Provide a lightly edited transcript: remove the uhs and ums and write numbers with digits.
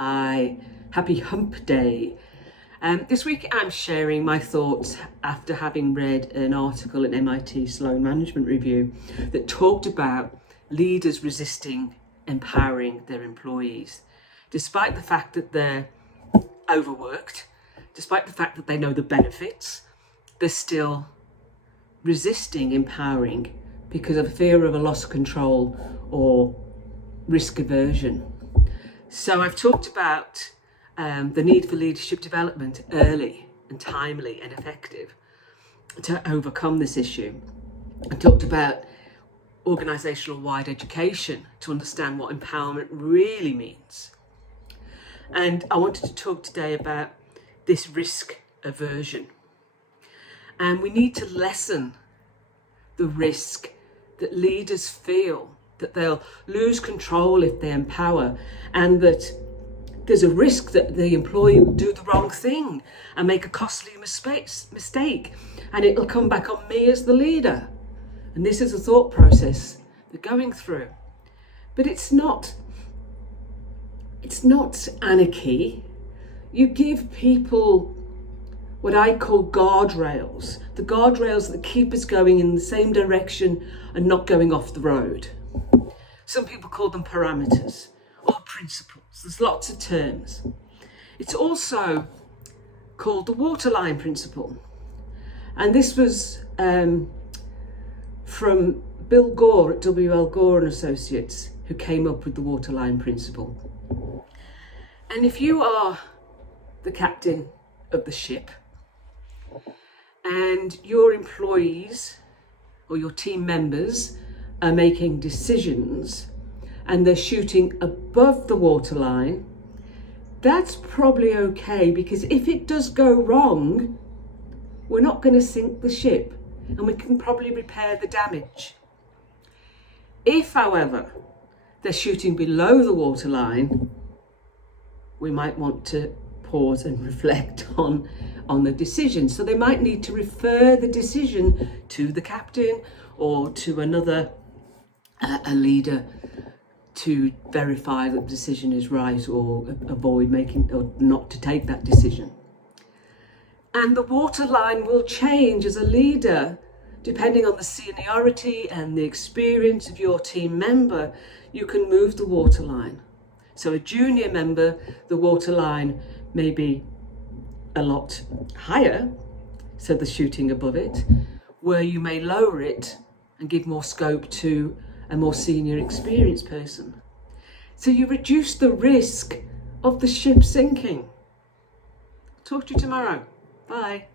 Hi, happy hump day. This week I'm sharing my thoughts after having read an article in MIT Sloan Management Review that talked about leaders resisting empowering their employees. Despite the fact that they're overworked, despite the fact that they know the benefits, they're still resisting empowering because of fear of a loss of control or risk aversion. So I've talked about the need for leadership development early and timely and effective to overcome this issue. I talked about organisational wide education to understand what empowerment really means. And I wanted to talk today about this risk aversion. And we need to lessen the risk that leaders feel that they'll lose control if they empower, and that there's a risk that the employee will do the wrong thing and make a costly mistake, and it'll come back on me as the leader. And this is a thought process they're going through. But it's not anarchy. You give people what I call guardrails, the guardrails that keep us going in the same direction and not going off the road. Some people call them parameters or principles. There's lots of terms. It's also called the waterline principle. And this was from Bill Gore at W.L. Gore and Associates, who came up with the waterline principle. And if you are the captain of the ship and your employees or your team members are making decisions and they're shooting above the waterline, that's probably okay, because if it does go wrong, we're not going to sink the ship and we can probably repair the damage. If, however, they're shooting below the waterline, we might want to pause and reflect on the decision. So they might need to refer the decision to the captain or to another a leader to verify that the decision is right, or avoid making or not to take that decision. And the waterline will change as a leader depending on the seniority and the experience of your team member. You can move the waterline. So a junior member, the waterline may be a lot higher, so the shooting above it, where you may lower it and give more scope to a more senior experienced person. So you reduce the risk of the ship sinking. Talk to you tomorrow. Bye.